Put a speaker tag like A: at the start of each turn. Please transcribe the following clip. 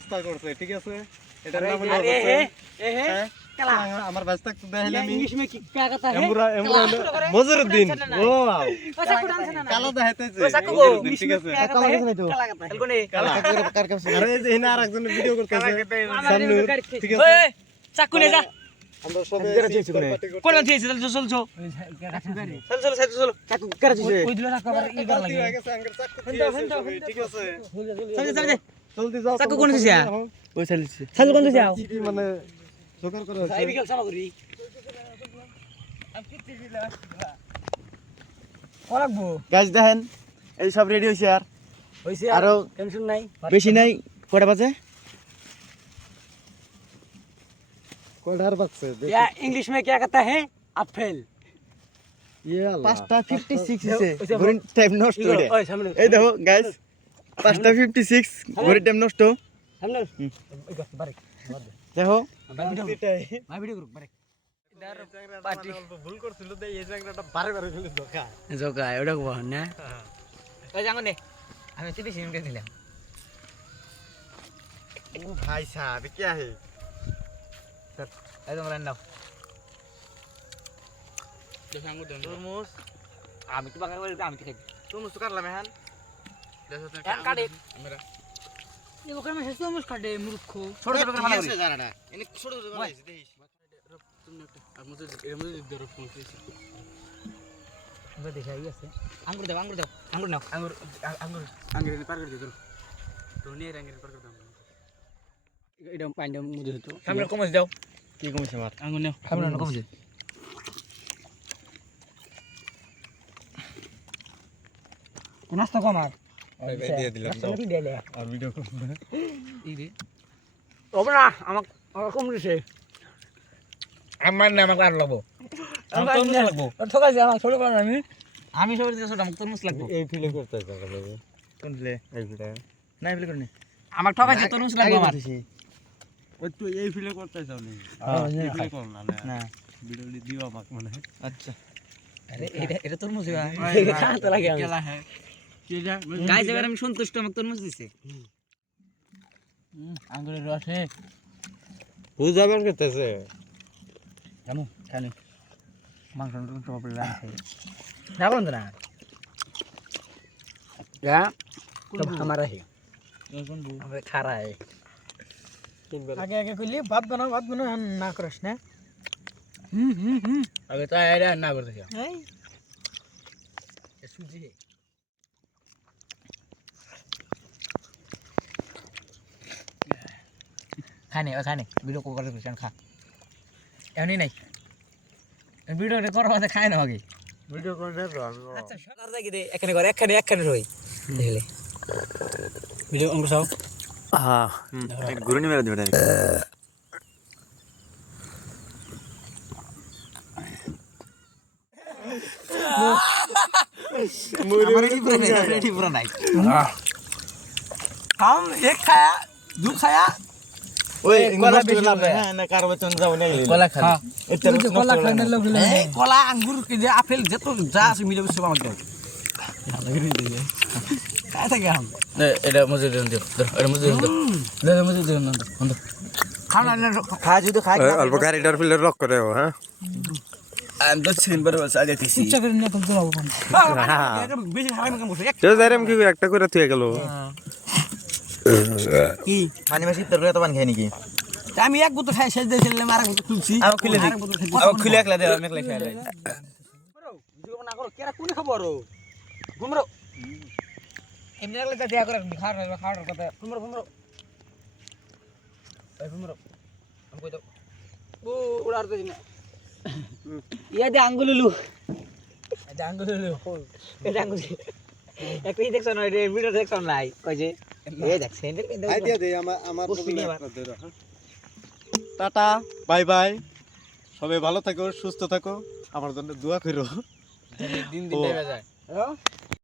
A: ব্যবস্থা করছে, ঠিক আছে? এটার নাম হলো কালা। আমার ব্যবস্থা দেখাইলে আমি
B: इंग्लिश में क्या कहता है
A: মজরুদ্দিন। ও কালা দেখাইতেছে, ঠিক আছে? কালা। আরে এই যে এখানে আরেকজন ভিডিও করতেছে, সামনুর, ঠিক আছে?
B: চাকু নিয়ে যা
A: আমরা সবাই
B: কোন দিয়েছে চল চল চল চল চল চল চাকু করে দিয়েছে ওই দিলা চাকু আবার ই করা লাগে
A: ঠিক আছে?
B: চল চল
A: জলদি যাও।
B: চাকু কোন দিছে
A: ওই চালিছে।
B: চাকু কোন দিছে
A: কি মানে জোগাড় করা হচ্ছে?
B: এই বিকেল সামা করি করাবো
A: গাইস দেখেন এই সব রেডি হইছে আর
B: হইছে
A: আরো
B: টেনশন নাই
A: বেশি নাই। কয়টা বাজে? কয়টার বাজছে?
B: या इंग्लिश में क्या कहता है एप्पल
A: 5:56 হইছে। ঘড়ির টাইম নষ্ট হইছে।
B: ओए सामने
A: এই দেখো গাইস 5:56 ঘড়ির টাইম নষ্ট।
B: सामने बारे
A: দেখো
B: भाई वीडियो ग्रुप बारे इधर पार्टी
A: ভুল করছিল দে এই জায়গাটা বারে বারে ফেলে ধোকা।
B: जोका एवढा को ना ए जांगो ने আমি 30 মিনিট দিলাম
A: ও ভাই সাহেব क्या है?
B: এই তোমরা নাও দেখো আঙ্গুর দেন তরমুজ আমি তো বাগান করে আমি খাই
A: তরমুজ তো কাটলাম এখন।
B: কান কাটে আমরা এই ওখানে মেসে তরমুজ কাটে মূর্খ ছোট ছোট করে বানাই
A: জানাটা এনে ছোট ছোট বানাইছি দেখিস।
B: তুমি একটা আর মধ্যে এর মধ্যে ধরো ফোন দিছি আমরা দেখাই আছে আঙ্গুর দাও আঙ্গুর নাও আঙ্গুর পার করে দিও তো নিয়ে আঙ্গুর পার করে দাও এটা পাইন্ডা মধ্যে হতো সামনে কমাস দাও
A: কি কমিছে মার?
B: আঙ্গুর নাও সামনে কমাস নাস্তা কমার
A: ভাই দিয়ে দিলাম দাও।
B: নাস্তা দিয়ে দে
A: আর ভিডিও করব না।
B: এই রে ওবে না আমাকে কম দিছে আমার না আমাকে আর লাগবো আমার তরমুজ লাগবো ঠকাইছে আমার ছোট করে আমি সবার দিকে ছোট আমাকে তরমুজ লাগবো
A: এই ফিলে করতে যাবে। কোন ফিলে? এই ফিলে। না এই ফিলে করনি।
B: আমাকে ঠকাইছে তরমুজ লাগবো আমার
A: ওই তুই এই ফিলে করতে চাও নি? এই ফিলে কর না। না ভিডিও দিও আমাকে মনে হয়। আচ্ছা
B: আরে এটা তরমুজ খাতে লাগে কেলা है কেলা গাইস এবার আমি সন্তুষ্ট আমাকে তরমুজ দিছে আঙ্গুরের রসে
A: বুঝাবার করতেছে।
B: জানো খালি মাংস টপে রাখছে দেখুন না या तो हमारा है कौन बू हमें खा रहा है आगे आगे कोई बात बनाओ ना करस ना अबे तो आया ना करते क्या ये सूजी है खाने वीडियो को कर दे खा एवनी नहीं वीडियो रे करवा दे खाए ना आगे
A: ভিডিও করে দে তো।
B: আচ্ছা সকার জায়গা দে এখানে করে একখানে রই দেখলে ভিডিও অন করছাও
A: হ্যাঁ ঘুরে নিয়ে মেরে দিবে ডাইরেক্ট।
B: रेडी पूरा नहीं हम एक खाया दो खाया
A: ওই
B: কলা বেশি
A: লাভ
B: হবে।
A: হ্যাঁ না কার বেতন যাও না
B: কলা খালি
A: এটা
B: কলা খানে লোক কলা আঙ্গুর কি যে আপেল যত যা আছে মিলে সব আমার দাও কাই থাকে আম এটা মজে দেন দিও এটা মজে দেন দাও মজে দেন না খানা না
A: খা যদি খাই অল্প গাড়িটার ফিলে রক করে হ্যাঁ।
B: আমি তো সিন বড় বস আগে দিছি ইচ্ছা করে না তো দাও কোন বেশি খাওয়া না কেন বসে
A: তো যাইরাম কি একটা করে থুয়ে গেল
B: কি
A: পানি মাসি তোর তো পানি খাই নাকি?
B: আমি এক বোতল খাই শেষ দিয়ে ছেলে আর বোতল খুলছি
A: আবার খুলে দিই।
B: আবার খুলে একলা দে আমি একলা খাই লাই ভিডিও না করো কেরা কোনে খবর ঘুমরো এমনি একলা দেয়া করে খাওয়ার কথা ঘুমরো এই ঘুমরো আমি কই দাও ও উড়ার দে না ইয়া দে আঙ্গুলুলু এটা আঙ্গুলুলু এটা আঙ্গুল একটা ই দেখছ না এটা ভিডিও দেখছ নাই কই যে এই দেখ সেন্ডেল
A: আই দিয়ে দে আমার টাটা বাই বাই। সবাই ভালো থাকো সুস্থ থাকো আমার জন্য দোয়া করো।
B: দিন দিন যায়